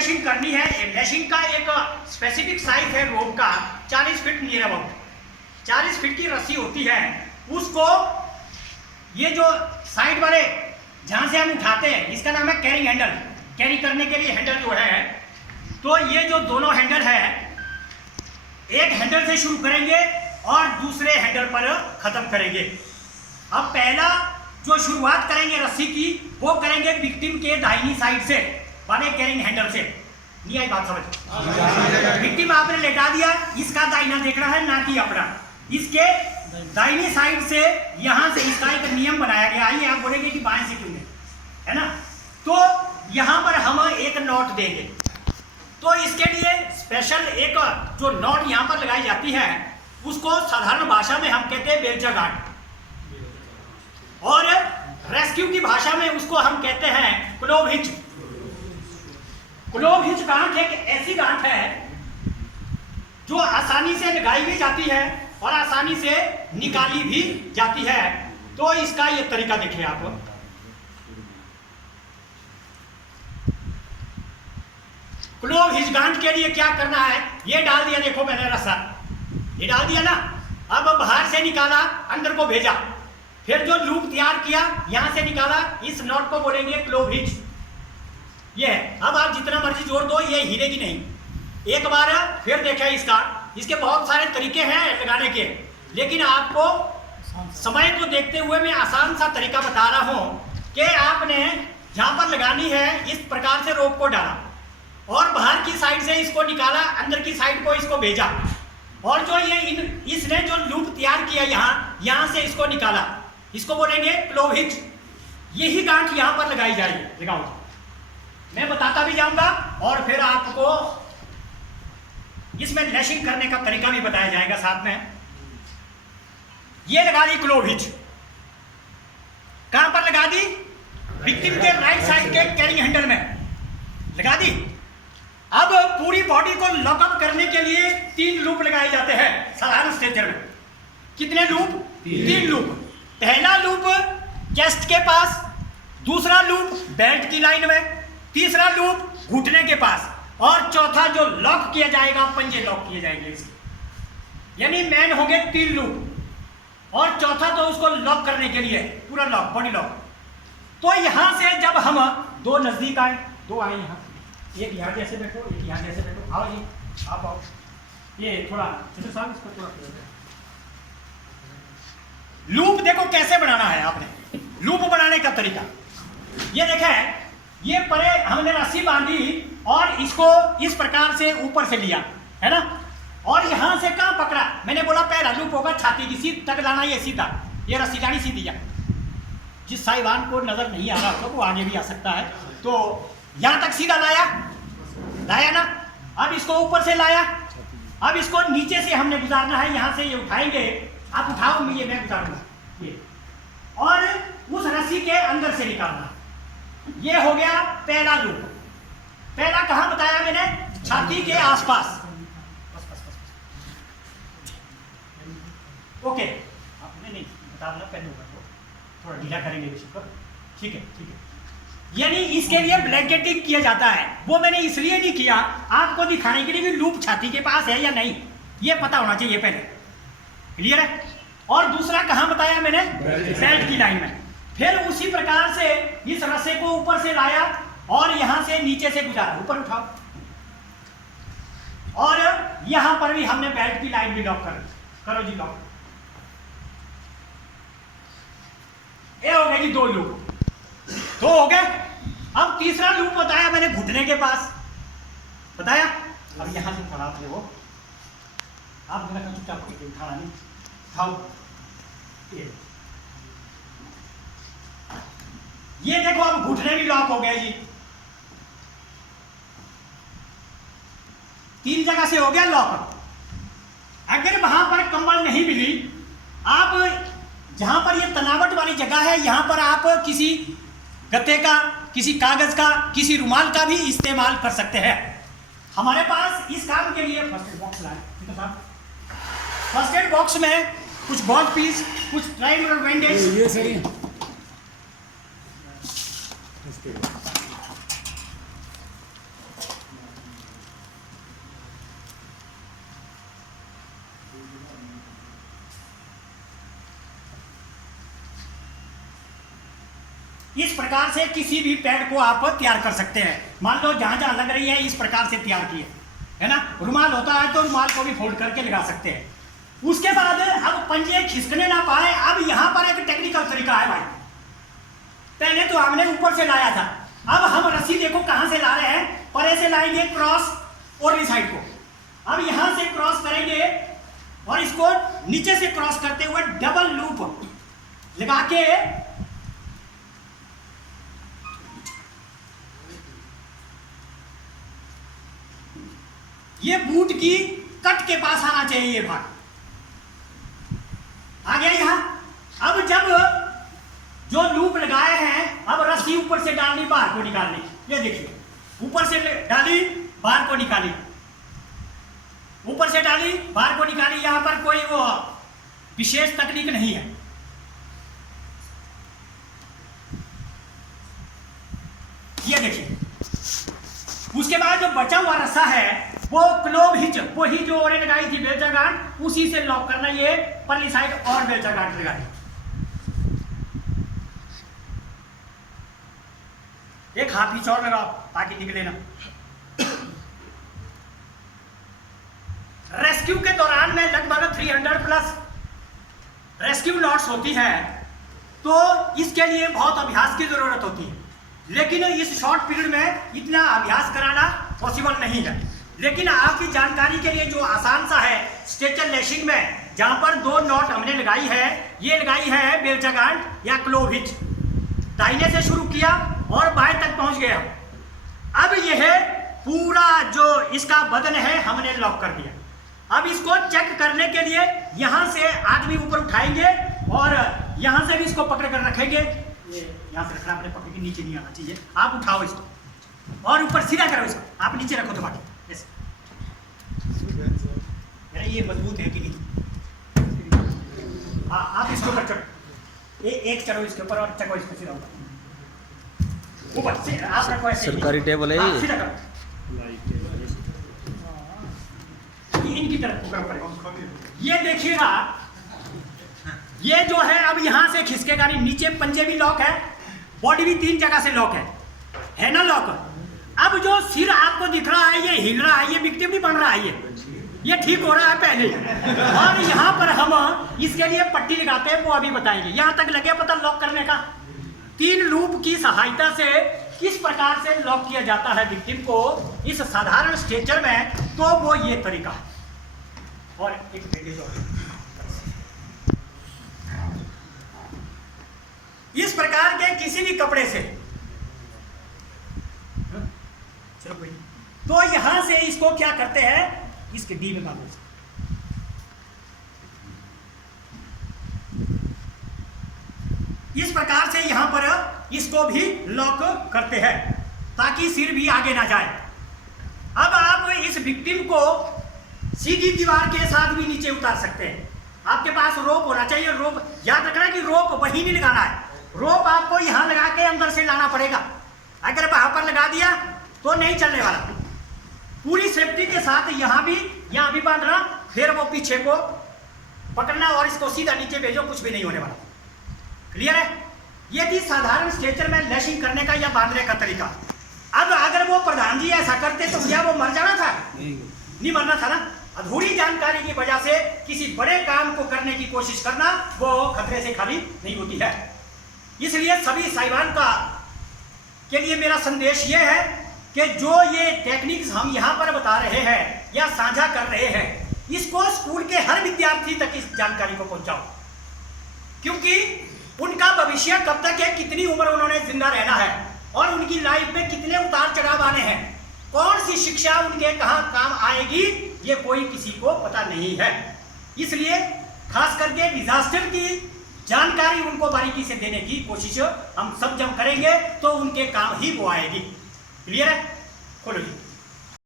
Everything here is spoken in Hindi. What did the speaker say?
लैशिंग करनी है, लैशिंग का एक स्पेसिफिक साइज है रोप का 40 फीट नियर अबाउट, 40 फीट की रस्सी होती है। उसको ये जो साइड वाले जहां से हम उठाते हैं इसका नाम है कैरिंग हैंडल, कैरी करने के लिए हैंडल जो है। तो ये जो दोनों हैंडल है, एक हैंडल से शुरू करेंगे और दूसरे हैंडल पर खत्म करेंगे। अब पहला जो शुरुआत करेंगे रस्सी की वो करेंगे विक्टिम के दाहिनी साइड से वाले कैरिंग हैंडल से। नहीं आई बात समझ? विक्टिम आपने लेटा दिया, इसका दाहिना देखना है ना कि अपना। इसके दाहिनी साइड से यहां से इसका एक नियम बनाया गया है, आप बोलेंगे कि बाएं से क्यों नहीं, है ना? तो यहां पर हम एक नॉट देंगे। तो इसके लिए स्पेशल एक जो नॉट यहां पर लगाई जाती है उसको साधारण भाषा में हम कहते हैं बेलचा गांठ, और रेस्क्यू की भाषा में उसको हम कहते हैं क्लोव हिच। क्लोव हिच गांठ एक ऐसी गांठ है जो आसानी से लगाई भी जाती है और आसानी से निकाली भी जाती है। तो इसका ये तरीका देखिए आप। क्लोव हिच गांठ के लिए क्या करना है, ये डाल दिया, देखो मैंने रस्सा ये डाल दिया ना। अब बाहर से निकाला, अंदर को भेजा, फिर जो लूप तैयार किया यहां से निकाला, इस नॉट को बोलेंगे क्लोव हिच। ये है। अब आप जितना मर्जी जोड़ दो ये हिलेगी नहीं। एक बार फिर देखें इसके बहुत सारे तरीके हैं लगाने के, लेकिन आपको समय को देखते हुए मैं आसान सा तरीका बता रहा हूं कि आपने जहां पर लगानी है इस प्रकार से रोप को डाला और बाहर की साइड से इसको निकाला, अंदर की साइड को इसको भेजा, और जो ये इसने जो लूप तैयार किया यहां से इसको निकाला, इसको बोलेंगे क्लोव हिच। यही गांठ यहां पर लगाई जाएगी। लगाओ, मैं बताता भी जाऊंगा और फिर आपको इसमें लैशिंग करने का तरीका भी बताया जाएगा साथ में। ये लगा दी क्लोव हिच। कहां पर लगा दी? विक्टिम के राइट साइड के कैरिंग हैंडल में लगा दी। अब पूरी बॉडी को लॉकअप करने के लिए 3 लूप लगाए जाते हैं साधारण स्ट्रेचर में। कितने लूप? 3 लूप। पहला लूप चेस्ट के पास, दूसरा लूप बेल्ट की लाइन में, तीसरा लूप घुटने के पास, और चौथा जो लॉक किया जाएगा पंजे लॉक किए जाएंगे इसके। यानी मैन हो गए 3 लूप, और चौथा तो उसको लॉक करने के लिए पूरा लॉक, बॉडी लॉक। तो यहां से जब हम 2 नजदीक आए, 2 आए यहां, एक यहां जैसे बैठो, एक यहां जैसे बैठो। आओ जी, आप आओ। ये थोड़ा चलो साहब इसको थोड़ा लूप देखो कैसे बनाना है आपने। लूप बनाने का तरीका ये देखें, ये परे हमने रस्सी बांधी और इसको इस प्रकार से ऊपर से लिया, है ना, और यहां से कहां पकड़ा? मैंने बोला पहला लूप होगा छाती की सीध तक लाना, ये सीधा, ये रस्सी लानी सीधी। जिस साहिबान को नजर नहीं आ रहा होगा वो आगे भी आ सकता है। तो यहां तक सीधा लाया ना। अब इसको ऊपर से लाया, अब इसको नीचे से हमने गुजारना है। यहां से ये उठाएंगे, आप उठाओ, ये मैं गुजारूंगा ये, और उस रस्सी के अंदर से निकालना। ये हो गया पहला लूप। पहला कहां बताया मैंने? छाती के आसपास। ओके, आपने नहीं बता देना, पहले थोड़ा ढीला करेंगे इसको। ठीक है। यानी इसके लिए ब्लैंकेटिंग किया जाता है। वो मैंने इसलिए नहीं किया, आपको दिखाने के लिए कि लूप छाती के पास है या नहीं, ये पता होना चाहिए पहले। क्लियर है? और दूसरा कहां बताया मैंने? बेल्ट की लाइन में। फिर उसी प्रकार से इस रस्से को ऊपर से लाया और यहां से नीचे से गुजारा, ऊपर उठाओ, और यहां पर भी हमने बेल्ट की लाइन भी लॉक करो जी, लॉक। ये हो गए जी 2 लूप, 2 हो गए। अब तीसरा लूप बताया मैंने घुटने के पास बताया। अब यहां से खड़ा थे वो, आप मेरा चुपचाप उठाना नहीं, खाओ। ये देखो अब घुटने भी लॉक हो गए जी, 3 जगह से हो गया लॉक। अगर वहां पर कंबल नहीं मिली, आप जहां पर ये तनावट वाली जगह है यहां पर आप किसी गत्ते का, किसी कागज का, किसी रुमाल का भी इस्तेमाल कर सकते हैं। हमारे पास इस काम के लिए फर्स्ट एड बॉक्स लाए। फर्स्ट एड बॉक्स में कुछ गॉज पीस, कुछ ट्राइमर बैंडेज, ये सही है। इस प्रकार से किसी भी पैड को आप तैयार कर सकते हैं। मान लो जहां जहां लग रही है इस प्रकार से तैयार किए, है ना। रुमाल होता है तो रुमाल को भी फोल्ड करके लगा सकते हैं। उसके बाद अब पंजे खिसकने ना पाए, अब यहाँ पर एक टेक्निकल तरीका है भाई। पहले तो हमने ऊपर से लाया था, अब हम रस्सी देखो कहां से ला रहे हैं, परे से लाएंगे क्रॉस और इस साइड को, अब यहां से क्रॉस करेंगे और इसको नीचे से क्रॉस करते हुए डबल लूप लगा के ये बूट की कट के पास आना चाहिए, ये भाग आ गया यहां। अब जब जो लूप लगाए हैं, अब रस्सी ऊपर से डालनी, बाहर को निकालनी। ये देखिए ऊपर से डाली, बाहर को निकाली, ऊपर से डाली, बाहर को निकाली। यहां पर कोई वो विशेष तकनीक नहीं है। ये देखिए, उसके बाद जो बचा हुआ रस्सा है वो क्लोव हिच, वही जो और लगाई थी बेलचा गांठ, उसी से लॉक करना। ये परली साइड और बेलचा गांठ लगानी। एक हाथ पीछे और लगाओ ताकि निकले ना। रेस्क्यू के दौरान में लगभग 300 प्लस रेस्क्यू नॉट्स होती है, तो इसके लिए बहुत अभ्यास की जरूरत होती है। लेकिन इस शॉर्ट पीरियड में इतना अभ्यास कराना पॉसिबल नहीं है। लेकिन आपकी जानकारी के लिए जो आसान सा है, स्ट्रेचर लेशिंग में जहां पर 2 नॉट हमने लगाई है, ये लगाई है बेलचा गांठ या क्लोव हिच। दाहिने से शुरू किया और बाएं तक पहुंच गया। अब यह पूरा जो इसका बदन है हमने लॉक कर दिया। अब इसको चेक करने के लिए यहां से आदमी ऊपर उठाएंगे और यहां से भी इसको पकड़ कर रखेंगे। ये यहां से रखना, अपने पकड़ के नीचे नहीं आना चाहिए। आप उठाओ इसको और ऊपर सीधा करो इसको, आप नीचे रखो तो बाकी ये मजबूत है कि नहीं। हाँ, आप इसके ऊपर चढ़ो, एक चढ़ो इसके ऊपर और चढ़ो इसको सीधा ऊपर से। आप रखो ऐसे, सरकारी टेबल है ये, सीधा करो इनकी तरफ ऊपर। ये देखिएगा, ये जो है अब यहां से खिसकेगा नहीं। नीचे पंजे भी लॉक है, बॉडी भी 3 जगह से लॉक है ना लॉक। अब जो सिर आपको दिख रहा है ये हिल रहा है, ये विक्टिम नहीं बन रहा है, ये ठीक हो रहा है पहले। और यहाँ पर हम इसके लिए पट्टी लगाते हैं, वो अभी बताएंगे। यहाँ तक लगे पता लॉक करने का। 3 लूप की सहायता से किस प्रकार से लॉक किया जाता है विक्टिम को इस साधारण स्ट्रेचर में, तो वो ये तरीका है। और एक बैंडेज और, इस प्रकार के किसी भी कपड़े से, चलो कोई, तो यहां से इसको क्या करते हैं, इसके डी में बांधो। इस प्रकार से यहां पर इसको भी लॉक करते हैं ताकि सिर भी आगे ना जाए। अब आप इस विक्टिम को सीधी दीवार के साथ भी नीचे उतार सकते हैं। आपके पास रोप होना चाहिए। रोप याद रखना कि रोप वहीं नहीं लगाना है, रोप आपको यहां लगा के अंदर से लाना पड़ेगा। अगर वहां पर लगा दिया तो नहीं चलने वाला। पूरी सेफ्टी के साथ यहां भी बांधना, फिर वो पीछे को पकड़ना और इसको सीधा नीचे भेजो, कुछ भी नहीं होने वाला। क्लियर है? ये थी साधारण स्ट्रेचर में लैशिंग करने का या बांधने का तरीका। अब अगर वो प्रधान जी ऐसा करते तो क्या वो मर जाना था? नहीं मरना था ना। अधूरी जानकारी की वजह से किसी बड़े काम को करने की कोशिश करना वो खतरे से खाली नहीं होती है। इसलिए सभी साहिबान का के लिए मेरा संदेश ये है कि जो ये टेक्निक्स हम यहाँ पर बता रहे हैं या साझा कर रहे हैं, इसको स्कूल के हर विद्यार्थी तक इस जानकारी को पहुंचाओ, क्योंकि उनका भविष्य कब तक है, कितनी उम्र उन्होंने जिंदा रहना है और उनकी लाइफ में कितने उतार चढ़ाव आने हैं, कौन सी शिक्षा उनके कहाँ काम आएगी, ये कोई किसी को पता नहीं है। इसलिए खास करके डिजास्टर की जानकारी उनको बारीकी से देने की कोशिश हम सब जब करेंगे तो उनके काम ही वो आएगी। क्लियर है? खोलो जी।